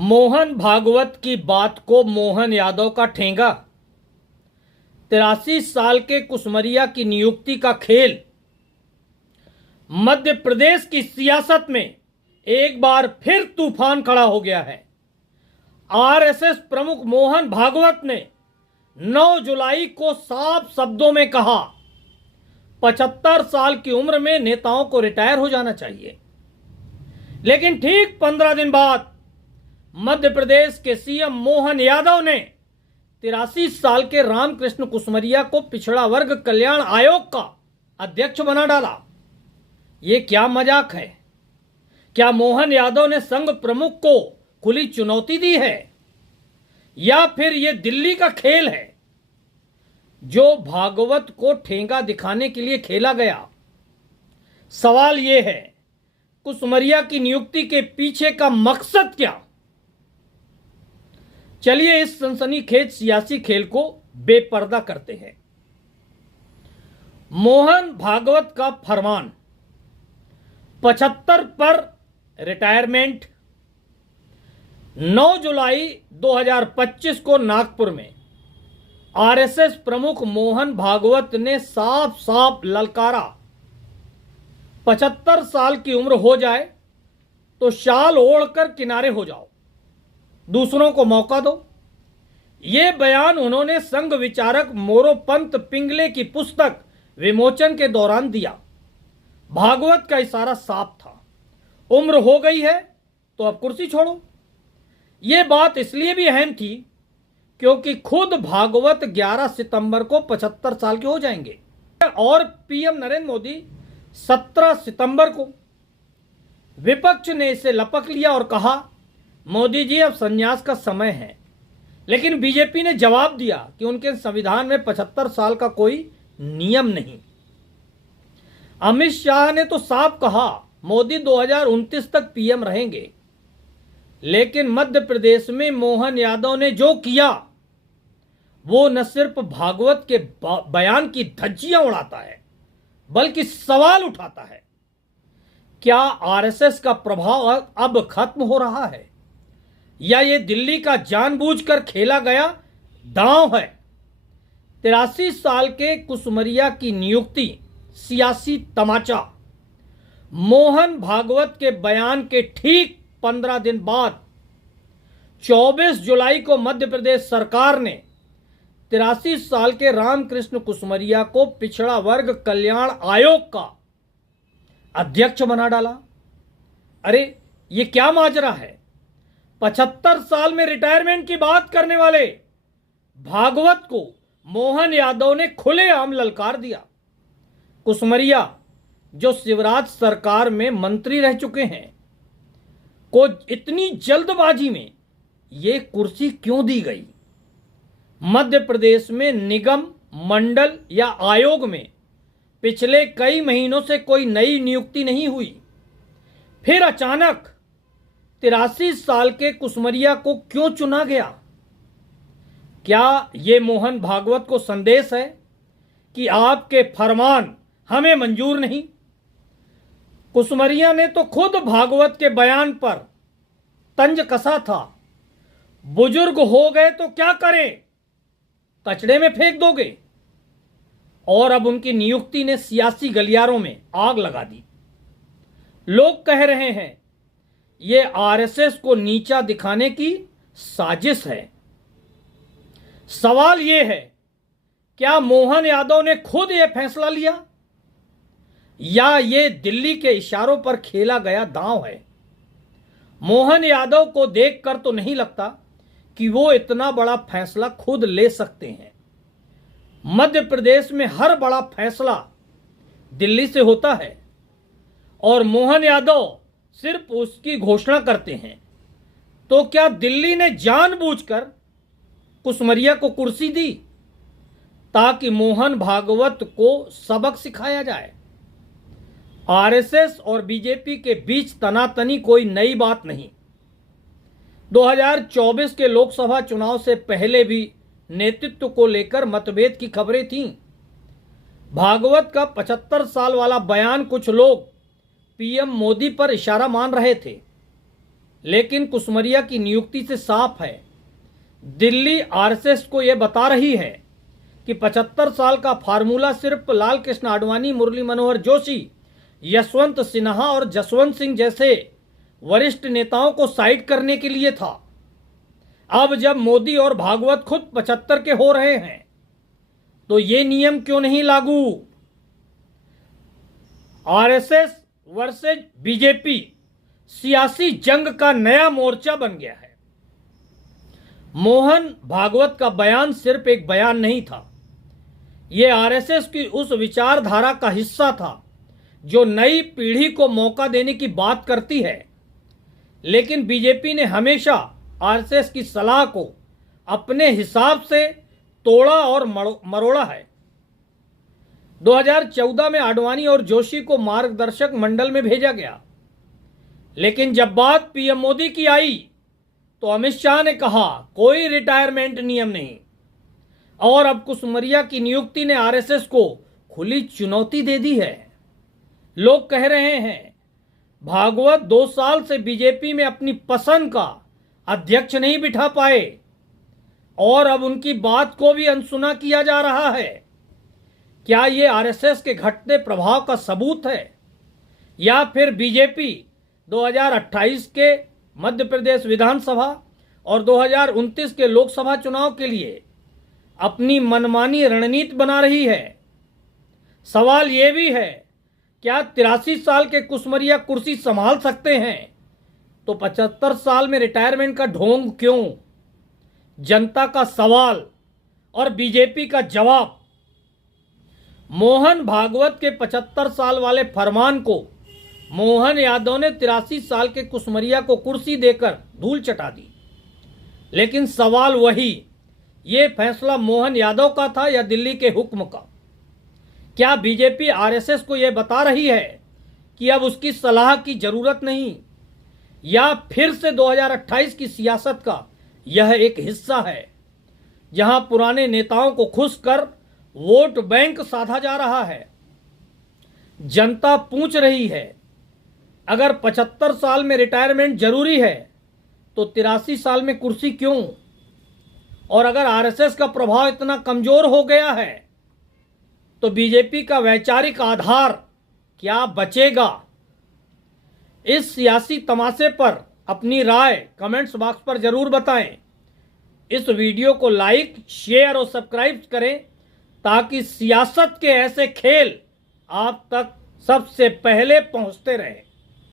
मोहन भागवत की बात को मोहन यादव का ठेंगा। 83 साल के कुसमरिया की नियुक्ति का खेल। मध्य प्रदेश की सियासत में एक बार फिर तूफान खड़ा हो गया है। आरएसएस प्रमुख मोहन भागवत ने 9 जुलाई को साफ शब्दों में कहा, 75 साल की उम्र में नेताओं को रिटायर हो जाना चाहिए। लेकिन ठीक 15 दिन बाद मध्य प्रदेश के सीएम मोहन यादव ने 83 साल के रामकृष्ण कुसमरिया को पिछड़ा वर्ग कल्याण आयोग का अध्यक्ष बना डाला। ये क्या मजाक है? क्या मोहन यादव ने संघ प्रमुख को खुली चुनौती दी है, या फिर ये दिल्ली का खेल है जो भागवत को ठेंगा दिखाने के लिए खेला गया? सवाल ये है, कुसमरिया की नियुक्ति के पीछे का मकसद क्या? चलिए इस सनसनीखेज सियासी खेल को बेपर्दा करते हैं। मोहन भागवत का फरमान, 75 पर रिटायरमेंट। 9 जुलाई 2025 को नागपुर में आरएसएस प्रमुख मोहन भागवत ने साफ साफ ललकारा, 75 साल की उम्र हो जाए तो शाल ओढ़कर किनारे हो जाओ, दूसरों को मौका दो। यह बयान उन्होंने संघ विचारक मोरोपंत पिंगले की पुस्तक विमोचन के दौरान दिया। भागवत का इशारा साफ था, उम्र हो गई है तो अब कुर्सी छोड़ो। यह बात इसलिए भी अहम थी क्योंकि खुद भागवत 11 सितंबर को 75 साल के हो जाएंगे और पीएम नरेंद्र मोदी 17 सितंबर को। विपक्ष ने इसे लपक लिया और कहा, मोदी जी अब संन्यास का समय है। लेकिन बीजेपी ने जवाब दिया कि उनके संविधान में 75 साल का कोई नियम नहीं। अमित शाह ने तो साफ कहा, मोदी 2029 तक पीएम रहेंगे। लेकिन मध्य प्रदेश में मोहन यादव ने जो किया वो न सिर्फ भागवत के बयान की धज्जियां उड़ाता है बल्कि सवाल उठाता है, क्या आरएसएस का प्रभाव अब खत्म हो रहा है या ये दिल्ली का जानबूझकर खेला गया दांव है? 83 साल के कुसमरिया की नियुक्ति सियासी तमाचा। मोहन भागवत के बयान के ठीक 15 दिन बाद 24 जुलाई को मध्य प्रदेश सरकार ने 83 साल के रामकृष्ण कुसमरिया को पिछड़ा वर्ग कल्याण आयोग का अध्यक्ष बना डाला। अरे ये क्या माजरा है? 75 साल में रिटायरमेंट की बात करने वाले भागवत को मोहन यादव ने खुलेआम ललकार दिया। कुसमरिया जो शिवराज सरकार में मंत्री रह चुके हैं, को इतनी जल्दबाजी में ये कुर्सी क्यों दी गई? मध्य प्रदेश में निगम, मंडल या आयोग में पिछले कई महीनों से कोई नई नियुक्ति नहीं हुई, फिर अचानक 83 साल के कुसमरिया को क्यों चुना गया? क्या ये मोहन भागवत को संदेश है कि आपके फरमान हमें मंजूर नहीं? कुसमरिया ने तो खुद भागवत के बयान पर तंज कसा था, बुजुर्ग हो गए तो क्या करें, कचड़े में फेंक दोगे। और अब उनकी नियुक्ति ने सियासी गलियारों में आग लगा दी। लोग कह रहे हैं ये आरएसएस को नीचा दिखाने की साजिश है। सवाल यह है, क्या मोहन यादव ने खुद यह फैसला लिया या ये दिल्ली के इशारों पर खेला गया दांव है? मोहन यादव को देखकर तो नहीं लगता कि वो इतना बड़ा फैसला खुद ले सकते हैं। मध्य प्रदेश में हर बड़ा फैसला दिल्ली से होता है और मोहन यादव सिर्फ उसकी घोषणा करते हैं। तो क्या दिल्ली ने जानबूझकर कुसमरिया को कुर्सी दी ताकि मोहन भागवत को सबक सिखाया जाए? आरएसएस और बीजेपी के बीच तनातनी कोई नई बात नहीं। 2024 के लोकसभा चुनाव से पहले भी नेतृत्व को लेकर मतभेद की खबरें थीं। भागवत का 75 साल वाला बयान कुछ लोग पीएम मोदी पर इशारा मान रहे थे। लेकिन कुसमरिया की नियुक्ति से साफ है, दिल्ली आरएसएस को यह बता रही है कि 75 साल का फार्मूला सिर्फ लाल कृष्ण आडवाणी, मुरली मनोहर जोशी, यशवंत सिन्हा और जसवंत सिंह जैसे वरिष्ठ नेताओं को साइड करने के लिए था। अब जब मोदी और भागवत खुद 75 के हो रहे हैं तो ये नियम क्यों नहीं लागू? आरएसएस वर्सेस बीजेपी सियासी जंग का नया मोर्चा बन गया है। मोहन भागवत का बयान सिर्फ एक बयान नहीं था, यह आरएसएस की उस विचारधारा का हिस्सा था जो नई पीढ़ी को मौका देने की बात करती है। लेकिन बीजेपी ने हमेशा आरएसएस की सलाह को अपने हिसाब से तोड़ा और मरोड़ा है। 2014 में आडवाणी और जोशी को मार्गदर्शक मंडल में भेजा गया, लेकिन जब बात पीएम मोदी की आई तो अमित शाह ने कहा कोई रिटायरमेंट नियम नहीं। और अब कुसमरिया की नियुक्ति ने आरएसएस को खुली चुनौती दे दी है। लोग कह रहे हैं भागवत 2 साल से बीजेपी में अपनी पसंद का अध्यक्ष नहीं बिठा पाए और अब उनकी बात को भी अनसुना किया जा रहा है। क्या ये आरएसएस के घटते प्रभाव का सबूत है या फिर बीजेपी 2028 के मध्य प्रदेश विधानसभा और 2029 के लोकसभा चुनाव के लिए अपनी मनमानी रणनीति बना रही है? सवाल यह भी है, क्या 83 साल के कुसमरिया कुर्सी संभाल सकते हैं तो 75 साल में रिटायरमेंट का ढोंग क्यों? जनता का सवाल और बीजेपी का जवाब। मोहन भागवत के 75 साल वाले फरमान को मोहन यादव ने 83 साल के कुसमरिया को कुर्सी देकर धूल चटा दी। लेकिन सवाल वही, ये फैसला मोहन यादव का था या दिल्ली के हुक्म का? क्या बीजेपी आरएसएस को यह बता रही है कि अब उसकी सलाह की जरूरत नहीं, या फिर से 2028 की सियासत का यह एक हिस्सा है जहां पुराने नेताओं को खुश कर वोट बैंक साधा जा रहा है? जनता पूछ रही है, अगर 75 साल में रिटायरमेंट जरूरी है तो 83 साल में कुर्सी क्यों? और अगर आरएसएस का प्रभाव इतना कमजोर हो गया है तो बीजेपी का वैचारिक आधार क्या बचेगा? इस सियासी तमाशे पर अपनी राय कमेंट्स बॉक्स पर जरूर बताएं। इस वीडियो को लाइक, शेयर और सब्सक्राइब करें ताकि सियासत के ऐसे खेल आप तक सबसे पहले पहुंचते रहें।